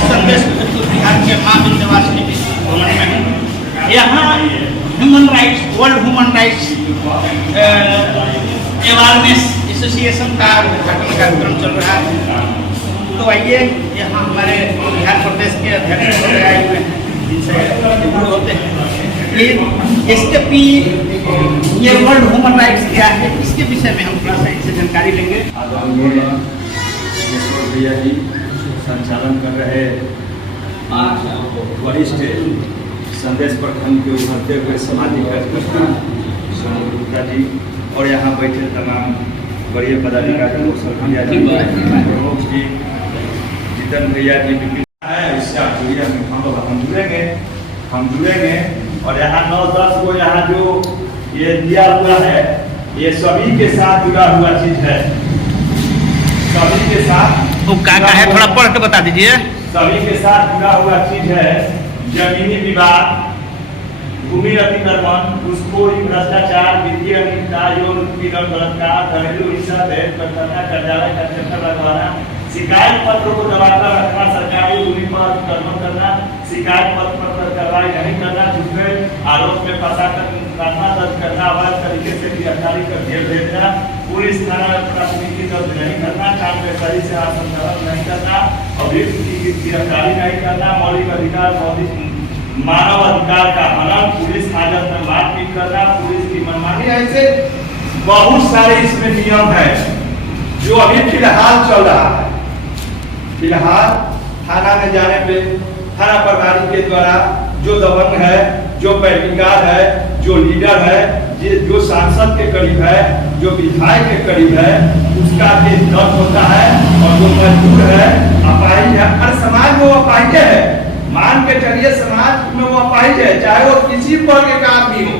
इस संदेश बिहार के माँ विंध्यवासिनी भवन में हूँ। यहाँ human rights, world human rights awareness association का उद्घाटन कार्यक्रम चल रहा है। तो आइए, यहाँ हमारे बिहार प्रदेश के अध्यक्ष महोदय आए हुए हैं, जिनसे रूबरू होते हैं। इसके पी ये वर्ल्ड ह्यूमन राइट्स क्या है, इसके विषय में हम थोड़ा सा इनसे जानकारी लेंगे। भैया जी संचालन कर रहे वरिष्ठ संदेश प्रखंड के उभरते हुए सामाजिक कार्यकर्ता सोनू गुप्ता जी और यहाँ बैठे तमाम वरीय पदाधिकारी भैया जी, प्रमुख जी, जितन भैया जी, है इससे आप जुड़िए। हम जुड़ेंगे और यहाँ 9-10 को यहाँ जो ये दिया हुआ है, ये सभी के साथ जुड़ा हुआ चीज है। सभी के साथ तो क्या है, थोड़ा पढ़ के बता दीजिए। सभी के साथ जुड़ा हुआ चीज है। जमीनी विवाद, भूमि अतिक्रमण, घूसखोरी, भ्रष्टाचार, वित्तीय अनियमितता, यौन उत्पीड़न, बलात्कार, घरेलू हिंसा, दहेज करना, कर्जालय का चक्कर लगवाना, शिकायत पत्रों को दबाकर रखना, सरकारी भूमि पर अतिक्रमण करना, शिकायत पत्र पर कार्रवाई नहीं करना, झूठे आरोप में फंसाकर मुकदमा दर्ज करना, अवैध तरीके से गिरफ्तारी कर जेल भेजना, पुलिस थाना प्राथमिकी दर्ज नहीं करना, काम में सही से संचालन नहीं करना, अभियुक्त की गिरफ्तारी नहीं करना, मौलिक अधिकार मानव अधिकार का हनन, पुलिस हाजत में मारपीट करना, पुलिस की मनमानी, ऐसे बहुत सारे इसमें नियम है जो अभी फिलहाल चल रहा है। फिलहाल थाना में जाने पे थाना प्रभारी के द्वारा जो दबंग है, जो पैरोकार है, जो लीडर है, जो सांसद के करीब है, जो विधायक के करीब है, उसका केस दर्ज होता है। और जो मजदूर है, अपाहिज है, हर समाज में वो अपाहिज है, मान के चलिए समाज में वो अपाहिज है, चाहे वो किसी वर्ग का आदमी हो,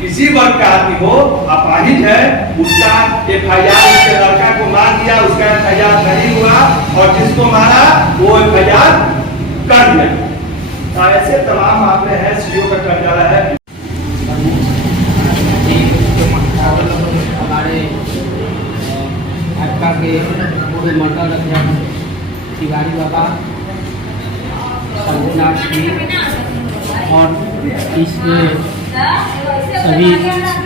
किसी वर्ग का आदमी हो, अपाहिज है, उसका FIR, उसके लड़का को मार दिया, उसका FIR नहीं हुआ, और जिसको मारा वो FIR कर दिया। तो ऐसे तमाम मामले हैं। सीओ का कार्यालय है। हमारे भाजपा के पूर्व मंडल अध्यक्ष तिवारी बाबा, शंभुनाथ जी और इसमें सभी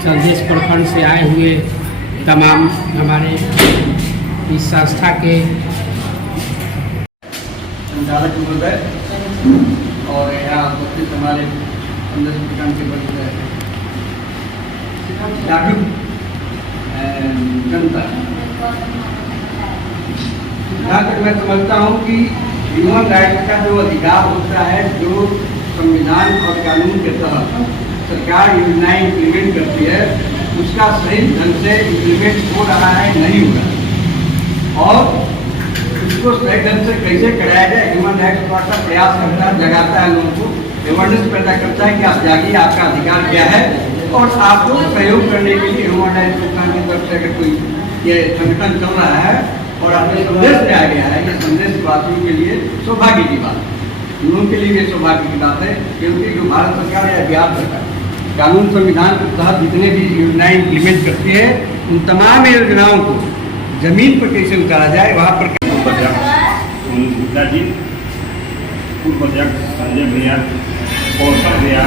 संदेश प्रखंड से आए हुए तमाम हमारे इस संस्था के संचालक महोदय और यहाँ उपस्थित हमारे संदेश प्रखंड के जागरूक जनता, जहाँ तक मैं समझता हूँ कि ह्यूमन राइट्स का जो अधिकार होता है, जो संविधान और कानून के तहत सरकार योजनाएं इम्प्लीमेंट करती है, उसका सही ढंग से इम्प्लीमेंट हो रहा है, नहीं हो रहा है, और उसको सही ढंग से कैसे कराया जाए, ह्यूमन राइट्स का प्रयास करता है, जगाता है लोगों को, अवेयरनेस पैदा करता है कि आप जागिए, आपका अधिकार क्या है। और आप लोग सहयोग करने के लिए ह्यूमन राइट्स संस्थान की तरफ से अगर कोई ये संगठन चल रहा है और आपने संदेश दिया गया है, ये संदेश वासियों के लिए सौभाग्य की बात है, उनके लिए भी सौभाग्य की बात है, क्योंकि जो भारत सरकार या बिहार सरकार कानून संविधान के तहत जितने भी योजनाएं इम्प्लीमेंट करती है, उन तमाम योजनाओं को जमीन पर कैसे उतारा जाए, वहाँ पर गुप्ता जी, पूर्व अध्यक्ष संजय भैया, कौशल भैया,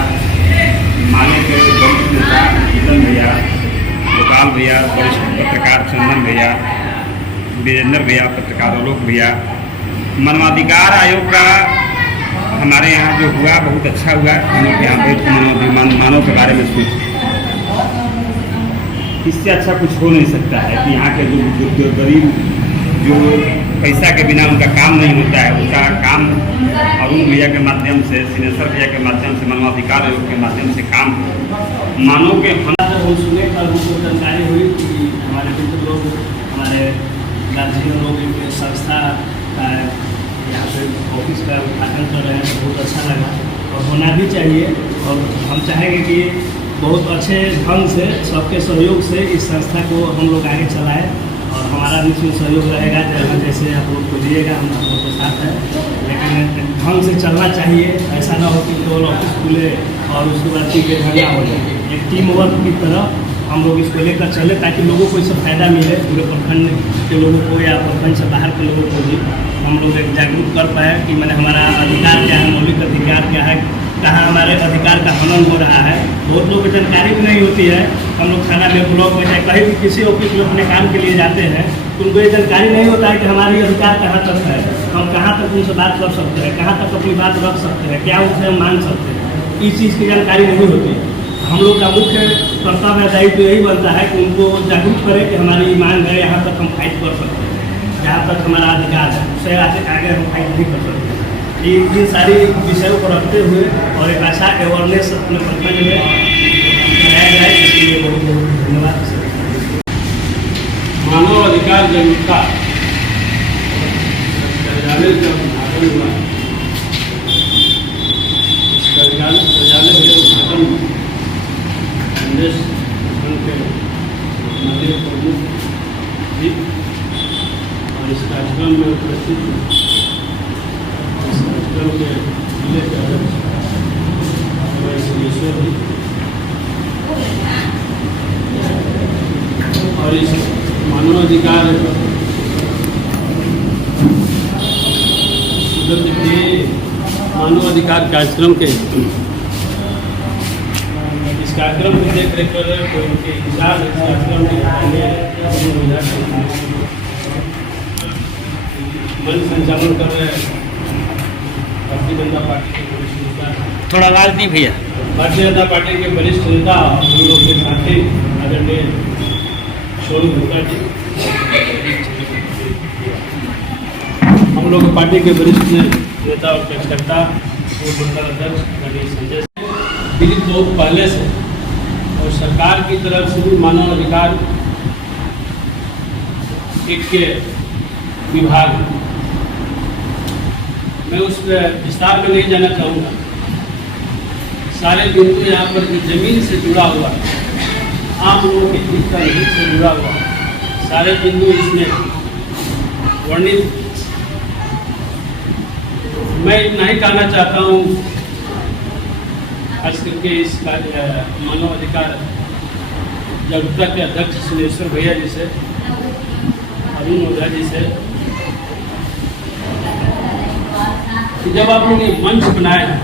माने के वरिष्ठ नेता जितन भैया, गोपाल भैया, वरिष्ठ पत्रकार चंदन भैया, वीरेंद्र भैया, पत्रकार आलोक भैया, मानवाधिकार आयोग का हमारे यहाँ जो हुआ बहुत अच्छा हुआ। हम लोग यहाँ बैठ मानव के बारे में सोच, इससे अच्छा कुछ हो नहीं सकता है कि यहाँ के जो गरीब, जो पैसा के बिना उनका काम नहीं होता है, उसका काम अरुण भैया के माध्यम से, सिनेश्वर भैया के माध्यम से, मानवाधिकार आयोग के माध्यम से काम मानव के सुने। कल हमको जानकारी हुई कि हमारे मित्र लोग, हमारे गार्जियन लोग संस्था का यहाँ पे ऑफिस का उद्घाटन कर रहे हैं, तो बहुत अच्छा लगा और होना भी चाहिए। और हम चाहेंगे कि बहुत अच्छे ढंग से सबके सहयोग से इस संस्था को हम लोग आगे चलाएं, और हमारा भी इसमें सहयोग रहेगा। जैसे आप लोग को दिएगा, हम आप लोग के साथ हैं, लेकिन ढंग से चलना चाहिए। ऐसा ना हो कि केवल ऑफिस खुले और उसके बाद ठीक है झगड़ा हो जाए। एक टीम वर्क की तरह हम लोग इसको लेकर चले, ताकि लोगों को इससे फायदा मिले, पूरे प्रखंड के लोगों को या प्रखंड से बाहर के लोगों को भी। हम लोग एक जागरूक कर पाए कि मैंने हमारा अधिकार क्या है, मौलिक अधिकार क्या है, कहाँ हमारे अधिकार का हनन हो रहा है। बहुत लोग को जानकारी भी नहीं होती है। हम लोग थाना में, ब्लॉक में, चाहे कहीं भी किसी ऑफिस में अपने काम के लिए जाते हैं तो उनको ये जानकारी नहीं होता है कि हमारी अधिकार कहाँ तक है, हम कहाँ तक उनसे बात कर सकते हैं, कहाँ तक अपनी बात रख सकते हैं, क्या उनसे हम मांग सकते हैं। इस चीज़ की जानकारी नहीं होती। हम लोग का मुख्य कर्तव्य दायित्व यही बनता है कि उनको जागरूक करें कि हमारी मांग है, यहाँ तक हम फाइट कर सकते हैं, जहाँ तक हमारा अधिकार है, उससे आगे हम फाइट नहीं कर सकते। इन सारी विषयों को रखते हुए और एक ऐसा अवेयरनेस अपने प्रखंड में बनाया जाए, इसके लिए बहुत बहुत धन्यवाद। मानव अधिकार जागरूकता कार्यालय का उद्घाटन हुआ। इस कार्यालय के उद्घाटन में संदेश के नगरीय प्रमुख जी और इस कार्यक्रम में उपस्थित इस कार्यक्रम के जिले के अध्यक्ष सुरेश्वर जी और इस मानवाधिकार मानवाधिकार कार्यक्रम के इस कार्यक्रम को देख रेख कर रहे हैं, उनके इंचार्ज इस कार्यक्रम के मन संचालन कर रहे हैं भारतीय जनता पार्टी के वरिष्ठ नेता, थोड़ा आवाज़ दी भैया। भारतीय जनता पार्टी के वरिष्ठ नेता हम लोग के साथी आदरणीय सोनू गुप्ता जी, हम लोग पार्टी के वरिष्ठ नेता और कार्यकर्ता और मंडल अध्यक्ष संजय पीड़ित बहुत पहले से और सरकार की तरफ से भी मानव अधिकार के विभाग, मैं उस विस्तार में नहीं जाना चाहूँगा। सारे बिंदु यहाँ पर जमीन से जुड़ा हुआ, आम लोगों के हित का हित से जुड़ा हुआ सारे बिंदु इसमें वर्णित। मैं इतना ही कहना चाहता हूँ, खास करके इस मानव अधिकार जागरूकता के अध्यक्ष सुरेश्वर भैया जी से, अरुण ओझा जी से, कि जब आप लोग ये मंच बनाए हैं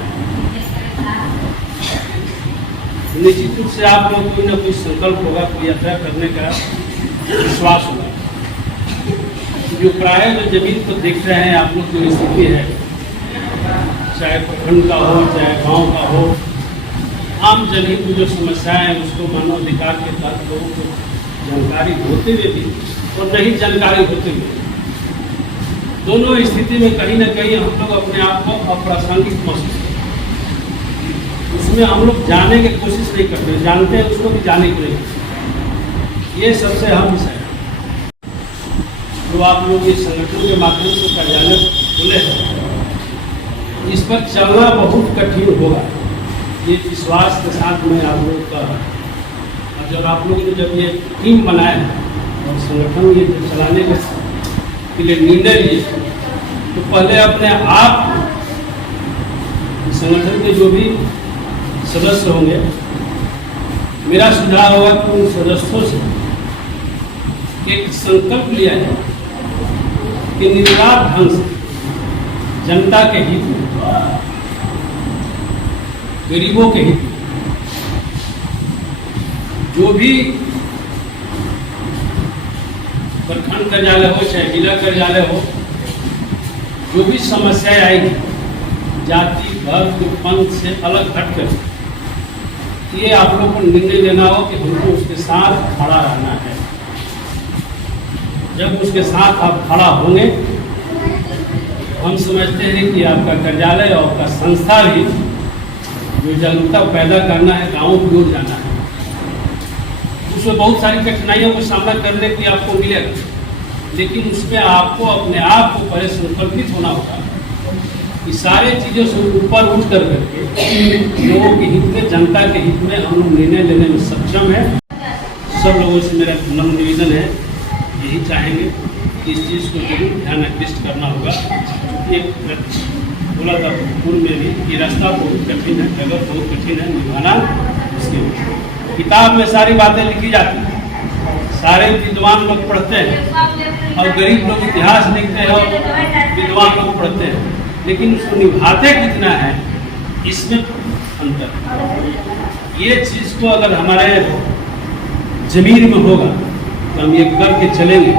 निश्चित रूप से आप लोग कोई ना कोई संकल्प होगा, कोई यात्रा करने का विश्वास होगा। जो प्राय जो जमीन को देख रहे हैं आप लोग की स्थिति है, चाहे प्रखंड का हो चाहे गांव का हो, आम जनहित में जो समस्याएं हैं उसको मानव अधिकार के तहत लोगों को जानकारी होते हुए भी और नहीं जानकारी होते हुए, दोनों स्थिति में कहीं ना कहीं हम लोग अपने आप को अप्रासंगिक महसूस करते हैं। उसमें हम लोग जाने की कोशिश नहीं करते, जानते हैं उसको भी जाने की नहीं। ये सबसे अहम विषय है जो आप लोग इस संगठन के माध्यम से कार्यालय खुले हैं, इस पर चलना बहुत कठिन होगा। ये विश्वास के साथ मैं आप लोग का, और जब आप लोग ने जब ये टीम बनाया और संगठन ये चलाने के लिए निर्णय लिए, तो पहले अपने आप संगठन के जो भी सदस्य होंगे, मेरा सुझाव होगा कि उन सदस्यों से एक संकल्प लिया जाए कि निर्विवाद ढंग से जनता के हित में, गरीबों के हित में, जो भी प्रखंड कार्यालय हो चाहे जिला कार्यालय हो, जो भी समस्याएं आएगी जाति वर्ग पंथ से अलग हटकर, ये आप लोग को निर्णय लेना हो कि हमको उसके साथ खड़ा रहना है। जब उसके साथ आप खड़ा होंगे, हम समझते हैं कि आपका कार्यालय और आपका संस्था भी जो जागरूकता पैदा करना है, गाँव की ओर जाना है, उसमें बहुत सारी कठिनाइयों का सामना करने की आपको मिलेगा, लेकिन उसमें आपको अपने आप को पहले संकल्पित होना होगा कि सारे चीज़ों से ऊपर उठ कर करके लोगों के हित में, जनता के हित में हम लोग निर्णय लेने में सक्षम है। सब लोगों से मेरा नम्र निवेदन है, यही चाहेंगे कि इस चीज़ को जरूर ध्यान आकृष्ट करना होगा। एक बोला था पूर्व में भी, ये रास्ता बहुत कठिन है, जगह बहुत कठिन है, निभाना इसके किताब में सारी बातें लिखी जाती हैं, सारे विद्वान लोग पढ़ते हैं और गरीब लोग इतिहास लिखते हैं और विद्वान लोग पढ़ते हैं, लेकिन उसको निभाते कितना है इसमें अंतर। ये चीज़ को अगर हमारे जमीन में होगा तो हम ये करके चलेंगे,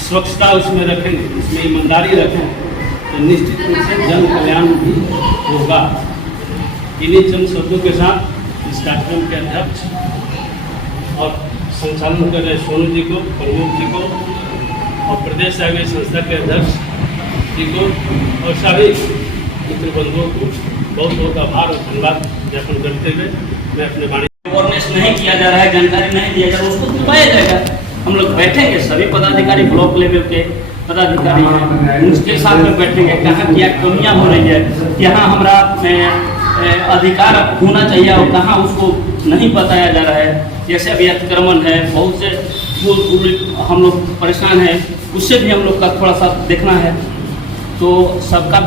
स्वच्छता उसमें रखेंगे, उसमें ईमानदारी रखेंगे, तो निश्चित रूप से जन कल्याण भी होगा। इन्हीं चंद शब्दों के साथ इस कार्यक्रम के अध्यक्ष और संचालन कर रहे सोनू जी को, प्रमुख जी को और प्रदेश सेवा संस्था के अध्यक्ष जी को और सभी मित्र बंधुओं को बहुत बहुत आभार और धन्यवाद ज्ञापन करते हुए मैं अपने वाणी अवेयरनेस नहीं किया जा रहा है, जानकारी नहीं दिया जा रहा है, उसको दबाया जाएगा। हम लोग बैठेंगे, सभी पदाधिकारी ब्लॉक लेवल के पदाधिकारी हैं, उनके साथ में बैठेंगे, कहाँ क्या कमियाँ हो रही है, यहाँ हमारा अधिकार होना चाहिए और कहाँ उसको नहीं बताया जा रहा है। जैसे अभी अतिक्रमण है, बहुत से जो हम लोग परेशान हैं, उससे भी हम लोग का थोड़ा सा देखना है। तो सबका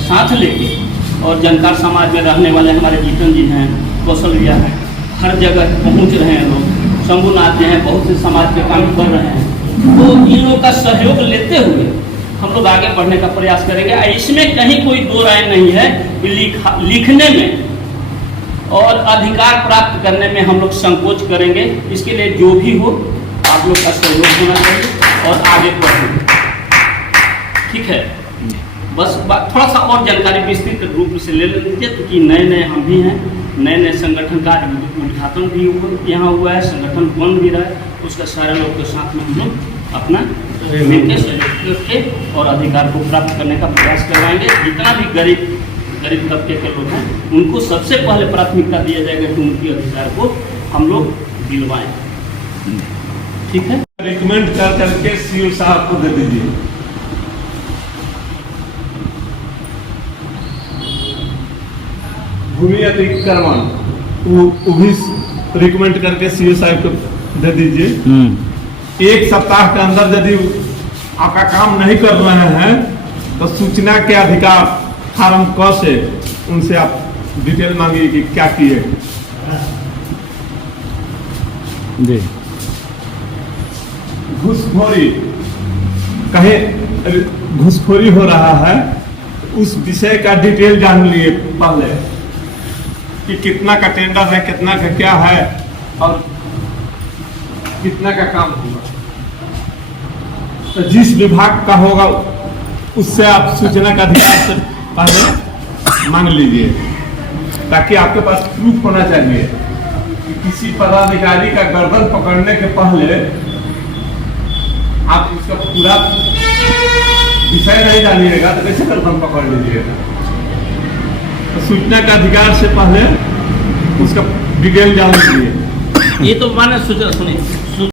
साथ लेके और जानकार समाज में रहने वाले हमारे जीतन जी हैं, कौशल भैया हैं, हर जगह पहुंच रहे हैं लोग, शंभुनाथ जी हैं, बहुत से समाज के काम कर रहे हैं। तो इन लोगों का सहयोग लेते हुए हम लोग आगे बढ़ने का प्रयास करेंगे। इसमें कहीं कोई दो राय नहीं है, लिखने में और अधिकार प्राप्त करने में हम लोग संकोच करेंगे। इसके लिए जो भी हो आप लोग का सहयोग होना चाहिए और आगे बढ़ेंगे, ठीक है। बस थोड़ा सा और जानकारी विस्तृत रूप से ले लीजिए, क्योंकि नए हम भी हैं, नए संगठन का उद्घाटन भी यहाँ हुआ है, संगठन बन भी रहा है, उसका सारे लोग के साथ में हम लोग अपना मिलकर सहयोग करके और अधिकार को प्राप्त करने का प्रयास करवाएंगे। जितना भी गरीब तबके के लोग हैं उनको सबसे पहले प्राथमिकता दिया जाएगा कि उनके अधिकार को हम लोग दिलवाएं, ठीक है। रिकमेंड कर करके सीओ साहब को दे दीजिए। भूमि अतिक्रमण वो भी रिकमेंड करके सीओ साहब को दे दीजिए। एक सप्ताह के अंदर यदि आपका काम नहीं कर रहे हैं तो सूचना के अधिकार फार्म क से उनसे आप डिटेल मांगिए कि क्या किए जी। घूसखोरी कहे घूसखोरी हो रहा है, उस विषय का डिटेल जान लिए पहले कि कितना का टेंडर है, कितना का क्या है और कितना का काम होगा। तो जिस विभाग का होगा उससे आप सूचना का अधिकार से पहले मांग लीजिए, ताकि आपके पास प्रूफ होना चाहिए कि किसी पदाधिकारी का गर्दन पकड़ने के पहले आप उसका पूरा विषय नहीं जानिएगा तो कैसे गर्दन पकड़ लीजिएगा। तो सूचना का अधिकार से पहले उसका डिटेल जान लीजिए। ये तो माने सुनिए